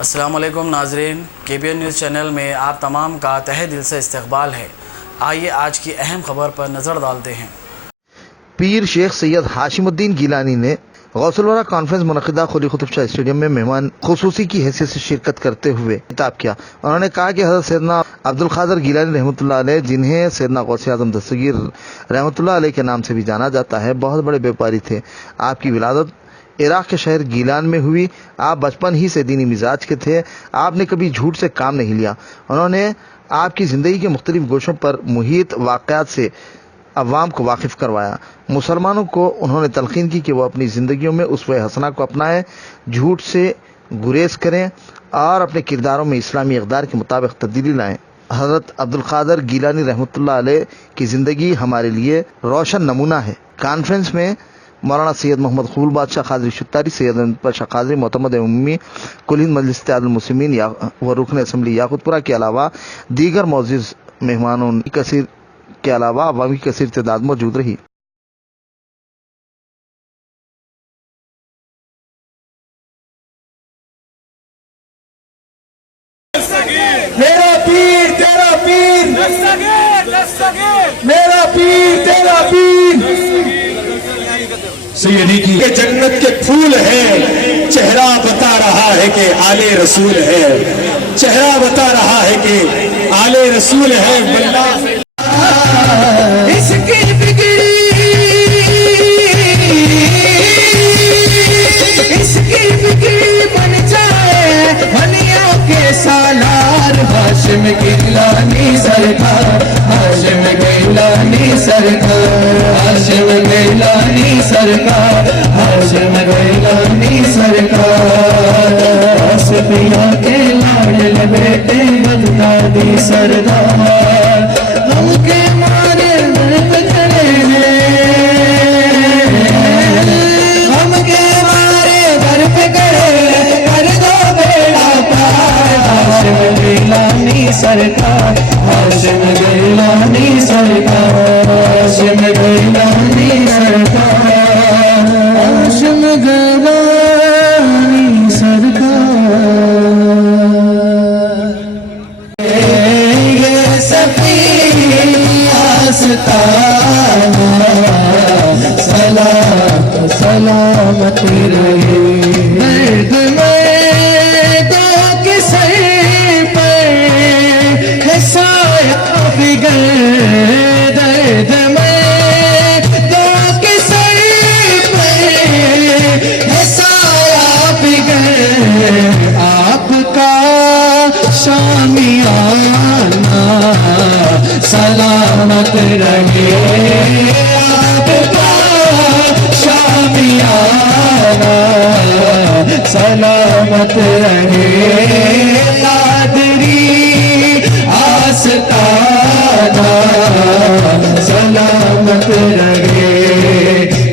السلام علیکم ناظرین، KBN نیوز چینل میں آپ تمام کا تہہ دل سے استقبال ہے۔ آئیے آج کی اہم خبر پر نظر ڈالتے ہیں۔ پیر شیخ سید ہاشم الدین گیلانی نے غوث الورا کانفرنس منعقدہ قلی قطب شاہ اسٹیڈیم میں مہمان خصوصی کی حیثیت سے شرکت کرتے ہوئے خطاب کیا۔ انہوں نے کہا کہ حضرت سیدنا عبد القادر گیلانی رحمۃ اللہ علیہ، جنہیں سیدنا غوث اعظم دستگیر رحمۃ اللہ علیہ کے نام سے بھی جانا جاتا ہے، بہت بڑے بیپاری تھے۔ آپ کی ولادت عراق کے شہر گیلان میں ہوئی۔ آپ بچپن ہی سے دینی مزاج کے تھے، آپ نے کبھی جھوٹ سے کام نہیں لیا۔ انہوں نے آپ کی زندگی کے مختلف گوشوں پر محیط واقعات سے عوام کو واقف کروایا۔ مسلمانوں کو انہوں نے تلقین کی کہ وہ اپنی زندگیوں میں اسوہ حسنہ کو اپنائیں، جھوٹ سے گریز کریں اور اپنے کرداروں میں اسلامی اقدار کے مطابق تبدیلی لائیں۔ حضرت عبد القادر گیلانی رحمۃ اللہ علیہ کی زندگی ہمارے لیے روشن نمونہ ہے۔ کانفرنس میں مولانا سید محمد قبول بادشاہ قادری شتاری، سید احمد پاشا قادری معتمد عمومی کل ہند مجلس اتحاد المسلمین و رکن اسمبلی یاقوت پورہ کے علاوہ دیگر معزز مہمانوں کے علاوہ عوامی کثیر تعداد موجود رہی۔ میرا پیر تیرا پیر، میرا پیر تیرا پیر، سیدی کی یہ جنت کے پھول ہے، چہرہ بتا رہا ہے کہ آل رسول ہے، چہرہ بتا رہا ہے کہ آل رسول ہے۔ اس کی بگڑی، اس کی بگڑی بن جائے بھنیوں کے سالار، ہاشم گیلانی سرکار، ہاشم گیلانی سرکار، ہاشم گیلانی سرکار، ہاشم گیلانی سرکار، آصفیہ کے لاڈل بیٹے بغدادی سردار، ہم کے مارے درد کھڑے ہیں، ہم کے مارے درد کھڑے، کر دو بیڑا پار، ہاشم گیلانی سرکار، ہاشم گیلانی سرکار، ہاشم گیلانی سرکار، ہاشم گیلانی سرکار۔ یہ سفیر آستانہ سلامت رہے، درد میں دو کے سر پر ہے سایہ فگر، درد میں دو کے سر پر ہے سایہ فگر، آپ کا شامیانہ سلامت رہے، آپ کا شامیانہ سلامت رہے، قادری آستانہ سلامت رہے،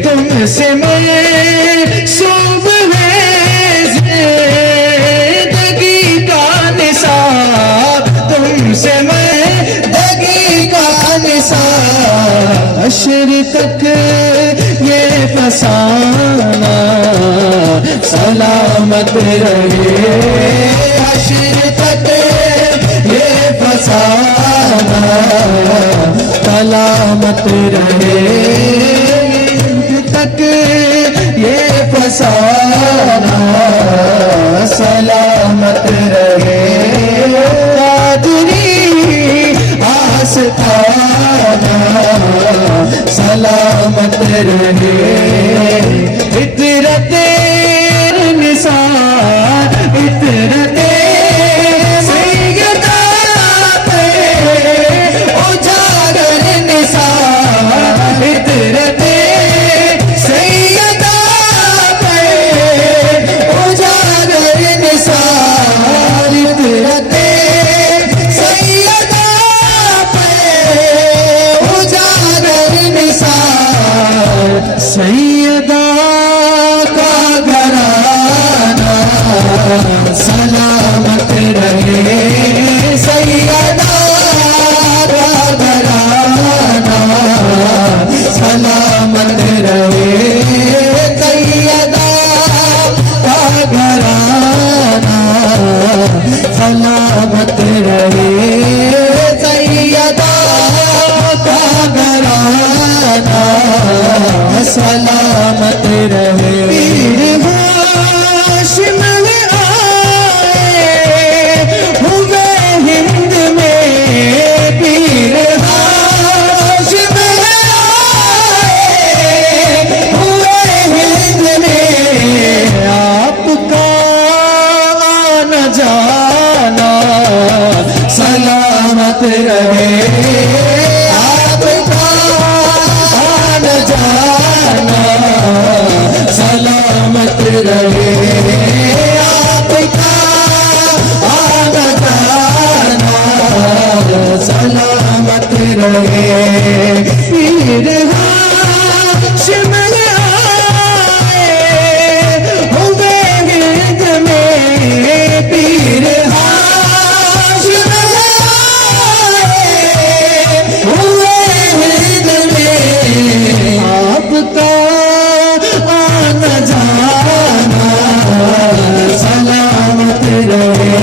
تم سے میں صبح زندگی کا نثار، تم سے میں زندگی کا نثار، حشر تک یہ فسانہ سلامت رہے، حشر تک یہ فسانہ سلامت رہے، تک یہ فسانہ سلامت رہے، قادری آستانہ سلامت رہے، عطرت نثار، عطرت سیدہ پہ اجاگر نثار، عطرت سیدہ پہ اجاگر نثار، عطرت سیدہ پہ اجاگر نثار، سیدہ کا گھرانہ سلامت رہے، سیدہ کا گھرانہ سلامت رہے، سیدہ کا گھرانہ سلامت رہے سیدہ کا گھرانہ سلامت رہے پیر ہاشم آئے ہوئے ہند میں پیر ہاشم آئے ہوئے ہند میں آپ کا آنا جانا سلامت رہے آپ کا آنا جانا سلامت رہے آپ کا آنا جانا سلامت رہے پیر ہاشم آئے ہوئے ہند میں پیر ہاشم آئے ہوئے ہند میں آپ کا آنا جانا سلامت رہے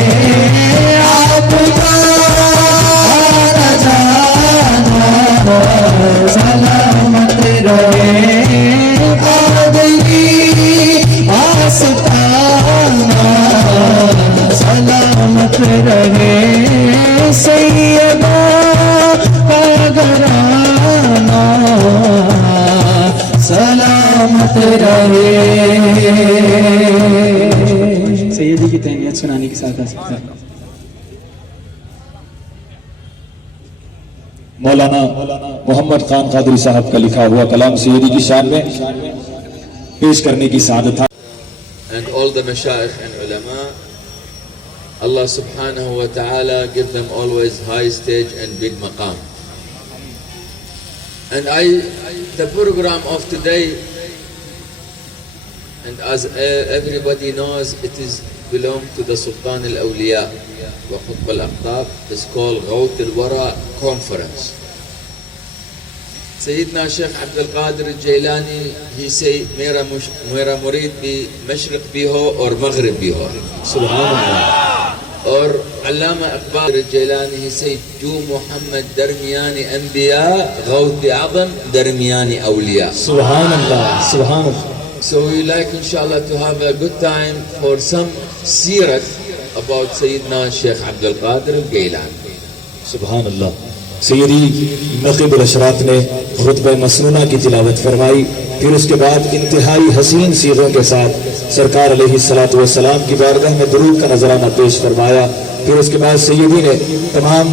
آپ کا آنا جانا سلامت رہے آدمی آستانہ سلامت رہے سیدہ کا گھرانہ سلامت رہے سیدی کی تہنیت سنانے کے ساتھ آ سکتا ہے مولانا محمد خان قادری صاحب کا لکھا ہوا کلام سیدی کی شان میں پیش کرنے کی سعادت ہے. And all the mashayikh and ulama, Allah subhanahu wa ta'ala give them always high stage and big maqam. And the program of today, and as everybody knows, it is belong to the Sultan al-Awliya wa Qutb al-Aqtab, is called Ghawth al-Wara Conference. Sayyidina Sheikh Abdul Qadir al-Jailani, he say, mera murid bhi mashriq bhi ho aur maghrib bhi ho. Subhanallah. اور علامہ Iqbal الجیلانی he say, جو محمد درمیان انبیاء غوث اعظم درمیان اولیاء. سبحان اللہ سبحان اللہ. So we like inshallah to have a good time for some seerat about Sayyidina Sheikh Abdul Qadir al-Jailani. سبحان اللہ. سیدی نقیب الاشراف نے خطبہ مسنونہ کی تلاوت فرمائی، پھر اس کے بعد انتہائی حسین صیغوں کے ساتھ سرکار علیہ الصلوۃ والسلام کی بارگاہ میں درود کا نذرانہ پیش فرمایا. پھر اس کے بعد سیدی نے تمام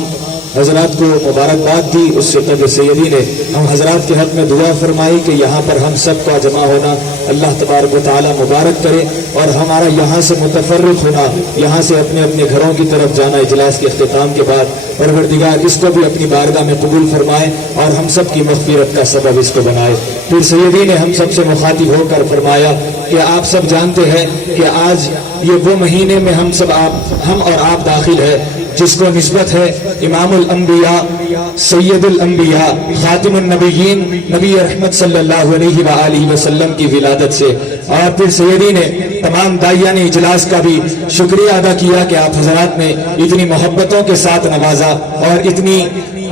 حضرات کو مبارکباد دی. اس سے قبل سیدی نے ہم حضرات کے حق میں دعا فرمائی کہ یہاں پر ہم سب کا جمع ہونا اللہ تبارک و تعالی مبارک کرے، اور ہمارا یہاں سے متفرق ہونا، یہاں سے اپنے اپنے گھروں کی طرف جانا اجلاس کے اختتام کے بعد، پروردگار اس کو بھی اپنی بارگاہ میں قبول فرمائے اور ہم سب کی مغفرت کا سبب اس کو بنائے. پھر سیدی نے ہم سب سے مخاطب ہو کر فرمایا کہ آپ سب جانتے ہیں کہ آج یہ وہ مہینے میں ہم اور آپ داخل ہے جس کو نسبت ہے امام الانبیاء، سید الانبیاء، خاتم النبیین، نبی رحمت صلی اللہ علیہ وآلہ وسلم کی ولادت سے. اور پھر سیدی نے تمام داعیان اجلاس کا بھی شکریہ ادا کیا کہ آپ حضرات نے اتنی محبتوں کے ساتھ نوازا اور اتنی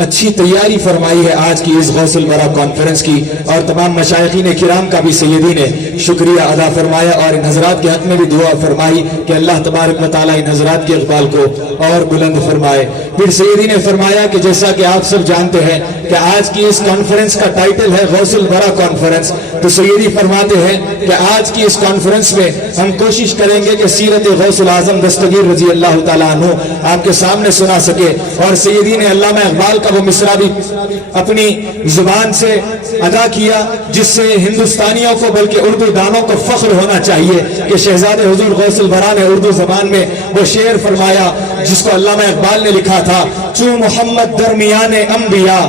اچھی تیاری فرمائی ہے آج کی اس غوث الورا کانفرنس کی. اور تمام مشائخین کرام کا بھی سیدی نے شکریہ ادا فرمایا اور ان حضرات کے حق میں بھی دعا فرمائی کہ اللہ تبارک و تعالی ان حضرات کے اقبال کو اور بلند فرمائے. پھر سیدی نے فرمایا کہ جیسا کہ آپ سب جانتے ہیں کہ آج کی اس کانفرنس کا ٹائٹل ہے غوث الورا کانفرنس، تو سیدی فرماتے ہیں کہ آج کی اس کانفرنس میں ہم کوشش کریں گے کہ سیرت غوث العظم دستگیر رضی اللہ تعالیٰ عنہ آپ کے سامنے سنا سکے. اور سیدی نے علامہ اقبال کا وہ مصرع بھی اپنی زبان سے ادا کیا جس سے ہندوستانیوں کو بلکہ اردو دانوں کو فخر ہونا چاہیے کہ شہزادے حضور غوث الورا نے اردو زبان میں وہ شعر فرمایا جس کو علامہ اقبال نے لکھا تھا، چو محمد درمیان انبیاء،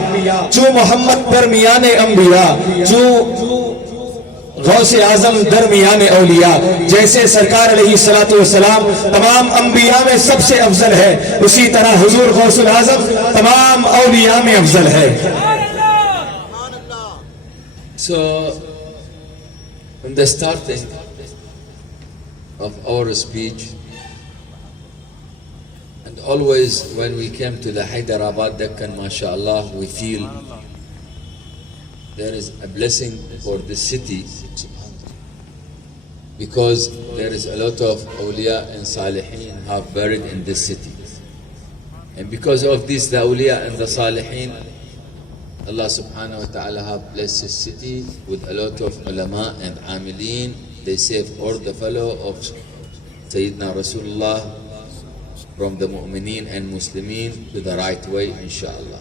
چو محمد درمیان انبیاء، چو غوث اعظم درمیان اولیاء. جیسے سرکار علیہ الصلوۃ والسلام تمام انبیاء میں سب سے افضل ہے، اسی طرح حضور غوث العظم تمام اولیاء میں افضل ہے. So in the starting of our speech always when we came to the Hyderabad Deccan, mashallah, we feel there is a blessing for this city, because there is a lot of awliya and salihin have buried in this city. And because of this, the awliya and the salihin, Allah subhanahu wa ta'ala have blessed this city with a lot of ulama and amilin. They save all the fellow of Sayyidina Rasulullah from the mu'mineen and muslimin to the right way, inshallah.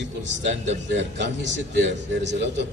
People stand up there, come he sit there. There is a lot of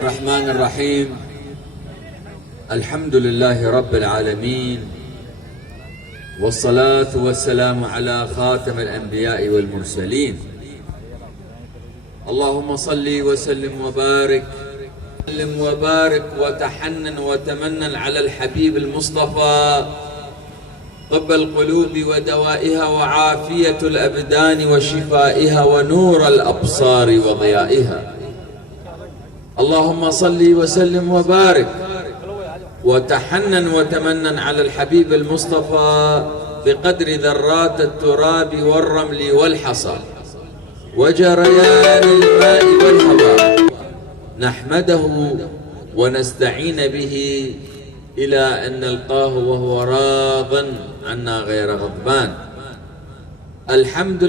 الرحمن الرحيم الحمد لله رب العالمين والصلاة والسلام على خاتم الأنبياء والمرسلين اللهم صل وسلم وبارك وتحنن وتمنن على الحبيب المصطفى طب القلوب ودوائها وعافية الأبدان وشفائها ونور الأبصار وضيائها اللهم صل وسلم وبارك وتحنن وتمنن على الحبيب المصطفى بقدر ذرات التراب والرمل والحصى وجريان الماء والهواء نحمده ونستعين به إلى أن نلقاه وهو راض عنا غير غضبان. الحمد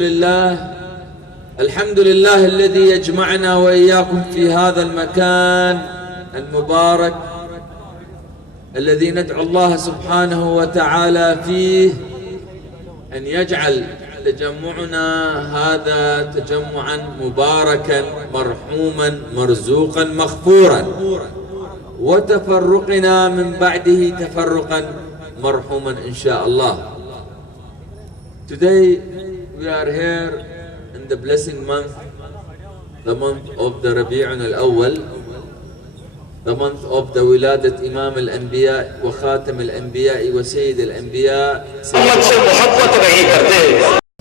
لله الذي يجمعنا وإياكم في هذا المكان المبارك الذي ندعو الله سبحانه وتعالى فيه أن يجعل تجمعنا هذا تجمعا مباركا مرحوما مرزوقا مغفورا وتفرقنا من بعده تفرقا مرحوما إن شاء الله. Today we are here in the blessing month, the month of the Rabi'un al-Awwal, the month of the Wiladat Imam al-Anbiya wa Khatam al-Anbiya wa Sayyid al-Anbiya,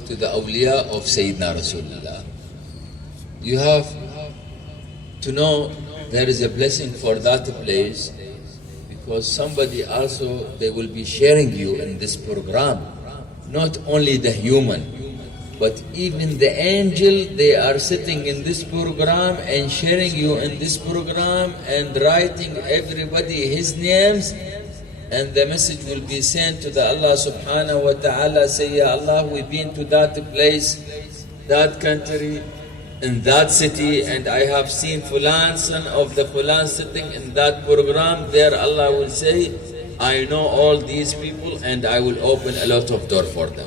to the awliya of Sayyidina Rasulullah. You have to know there is a blessing for that place, because somebody also, they will be sharing you in this program. Not only the human, but even the angel, they are sitting in this program and sharing you in this program and writing everybody his names, and the message will be sent to the Allah subhanahu wa ta'ala, say, Ya Allah, we've been to that place, that country, in that city, and I have seen Fulan, son of the Fulan, sitting in that program. There Allah will say, I know all these people and I will open a lot of doors for them.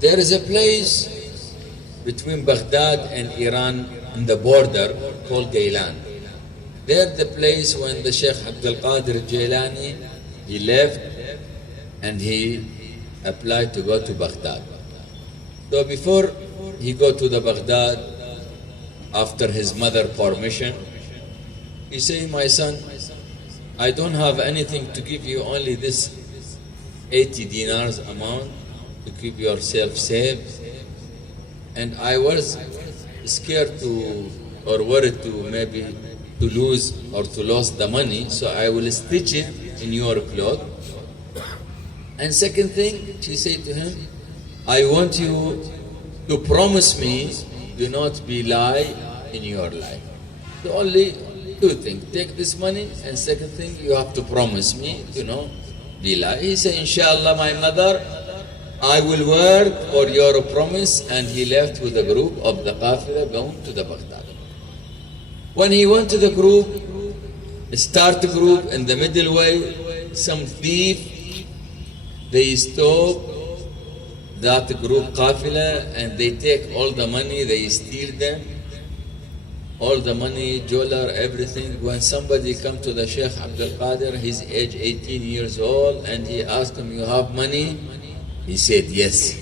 There is a place between Baghdad and Iran in the border called Gailan. There the place when the Sheikh Abdul Qadir Jailani, he left and he applied to go to Baghdad. So before he go to the Baghdad, after his mother permission, he say, my son, I don't have anything to give you, only this 80 dinars amount to keep yourself safe. And I was scared to or worried to maybe to lose or to lose the money, so I will stitch it in your cloth. And second thing, she said to him, I want you to promise me do not be lie in your life. The only two things, take this money, and second thing, you have to promise me to not be lie. He said, Inshallah, my mother, I will work for your promise. And he left with the group of the Qafila going to the Baghdad. When he went to the group, start the group, in the middle way, some thief, they stop that group Qafila and they take all the money, they steal them, all the money, jeweler, everything. When somebody come to the Sheikh Abdul Qadir, his age 18 years old, and he asked him, you have money? He said, yes.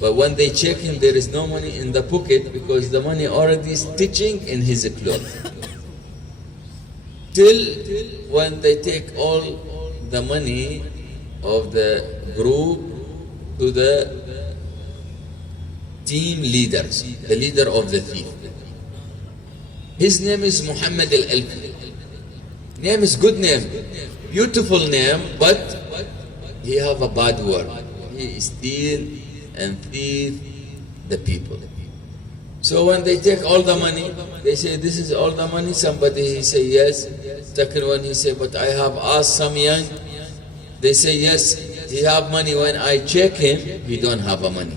But when they check him, there is no money in the pocket because the money already stitching in his cloth. Till when they take all the money of the group to the team leaders, the leader of the thief. His name is Muhammad al-Alfi. Name is good name, beautiful name, but he have a bad word. He steal and thief the people. So when they take all the money, they say, this is all the money. Somebody, he say, yes. Second one, he say, but I have asked some young. They say, yes, he have money. When I check him, he don't have a money.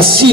80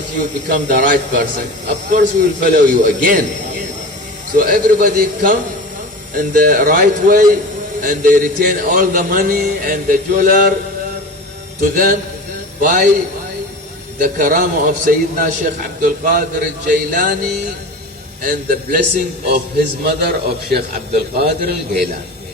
If you become the right person, of course we will follow you again. So everybody come in the right way and they retain all the money and the jeweler to them by the karama of Sayyidina Sheikh Abdul Qadir al-Jailani and the blessing of his mother of Sheikh Abdul Qadir al-Jailani.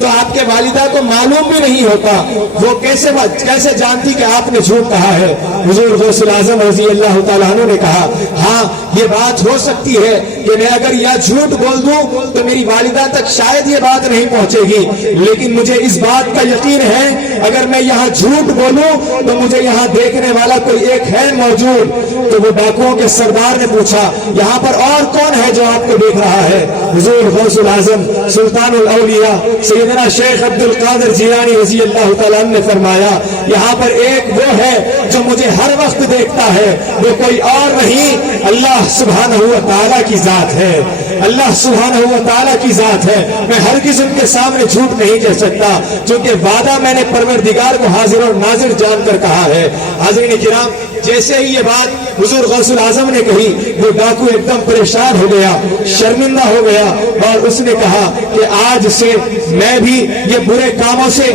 تو آپ کے والدہ کو معلوم بھی نہیں ہوتا، وہ کیسے جانتی کہ آپ نے جھوٹ کہا ہے؟ حضور غوث الاعظم رضی اللہ تعالیٰ عنہ نے کہا ہاں یہ بات ہو سکتی ہے کہ میں اگر یہ جھوٹ بول دوں تو میری والدہ تک شاید یہ بات نہیں پہنچے گی، لیکن مجھے اس بات کا یقین ہے اگر میں یہاں جھوٹ بولوں تو مجھے یہاں دیکھنے والا کوئی ایک ہے موجود۔ تو وہ ڈاکوؤں کے سردار نے پوچھا یہاں پر اور کون ہے جو آپ کو دیکھ رہا ہے؟ حضور غوث الاعظم سلطان الاولیاء سیدنا شیخ عبد القادر جیلانی رضی اللہ تعالیٰ عنہ نے فرمایا یہاں پر ایک وہ ہے جو مجھے ہر وقت دیکھتا ہے، وہ کوئی اور نہیں اللہ سبحانہ و تعالیٰ کی ذات ہے، اللہ سبحانہ و تعالیٰ کی ذات ہے۔ میں ہرگز ان کے سامنے جھوٹ نہیں کہہ سکتا کیونکہ وعدہ میں نے پروردگار کو حاضر اور ناظر جان کر کہا ہے۔ حاضرین کرام، جیسے ہی یہ بات حضور غوث الاعظم نے کہی وہ ڈاکو ایک دم پریشان ہو گیا، شرمندہ ہو گیا، اور اس نے کہا کہ آج سے میں بھی یہ برے کاموں سے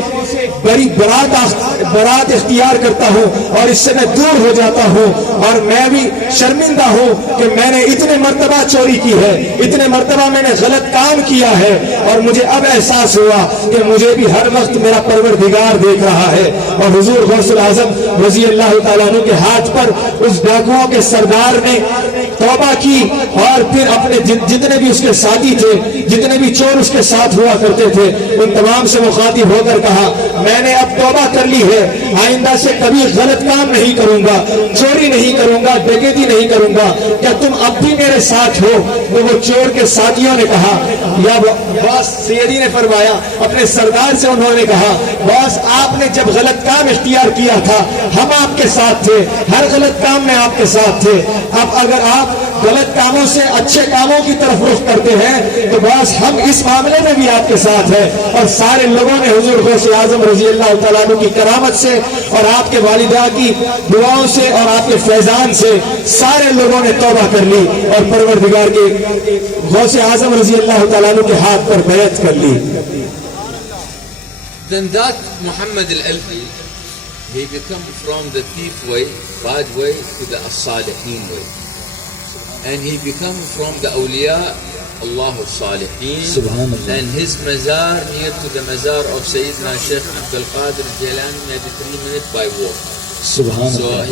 بڑی برات اختیار کرتا ہوں اور اس سے میں دور ہو جاتا ہوں، اور میں بھی شرمندہ ہوں کہ میں نے اتنے مرتبہ چوری کی ہے، اتنے مرتبہ میں نے غلط کام کیا ہے، اور مجھے اب احساس ہوا کہ مجھے بھی ہر وقت میرا پروردگار دیکھ رہا ہے۔ اور حضور غوث الاعظم رضی اللہ تعالیٰ عنہ کے ہاتھ پر اس ڈاکوؤں کے سردار نے توبہ کی، اور پھر اپنے جتنے بھی اس کے ساتھی تھے، جتنے بھی چور اس کے ساتھ ہوا کرتے تھے، ان تمام سے مخاطب ہو کر کہا میں نے اب توبہ کر لی ہے، آئندہ سے کبھی غلط کام نہیں کروں گا، چوری نہیں کروں گا، ڈکیتی نہیں کروں گا، کیا تم اب بھی میرے ساتھ ہو؟ تو وہ چور کے ساتھیوں نے کہا یا باس، سیدی نے فرمایا اپنے سردار سے انہوں نے کہا باس آپ نے جب غلط کام اختیار کیا تھا ہم آپ کے ساتھ تھے، ہر غلط کام میں آپ کے ساتھ تھے، اب اگر آپ غلط کاموں سے اچھے کاموں کی طرف رخ کرتے ہیں تو بس ہم اس معاملے میں بھی آپ کے ساتھ ہیں۔ اور سارے لوگوں نے حضور غوث اعظم رضی اللہ تعالیٰ عنہ کی کرامت سے اور آپ کے والدہ کی دعاؤں سے اور آپ کے فیضان سے سارے لوگوں نے توبہ کر لی اور پروردگار کے غوث اعظم رضی اللہ تعالیٰ عنہ کے ہاتھ پر بیعت کر لی۔ Then that Muhammad al-Alfi, he become from the thief way, bad way, to the as-salihin way. And he become from the awliya, Allah al-salihin. Then his mazar near to the mazar of Sayyidina Shaykh Abdul Qadir Jilani, maybe 3 minutes by walk. So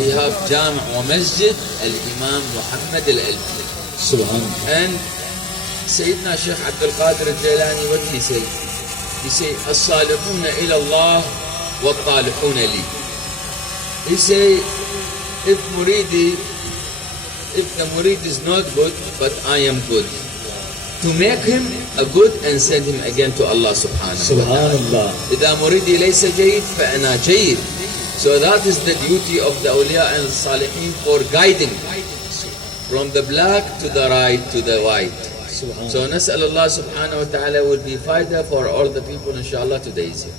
he have Jami' wa Masjid al-Imam Muhammad al-Alfi. And Sayyidina Shaykh Abdul Qadir Jilani, what he say? He say, as-salihuna ila Allah wa talihuna li. He say, if the murid is not good, but I am good, to make him a good and send him again to Allah subhanahu wa ta'ala. إِذَا مُرِيدِي لَيْسَ جَيِّد فَأَنَا جَيِّد. So that is the duty of the awliya and salihin for guiding from the black to the right to the white. So نسأل Allah subhanahu wa ta'ala will be fayda for all the people inshallah today's here.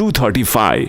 235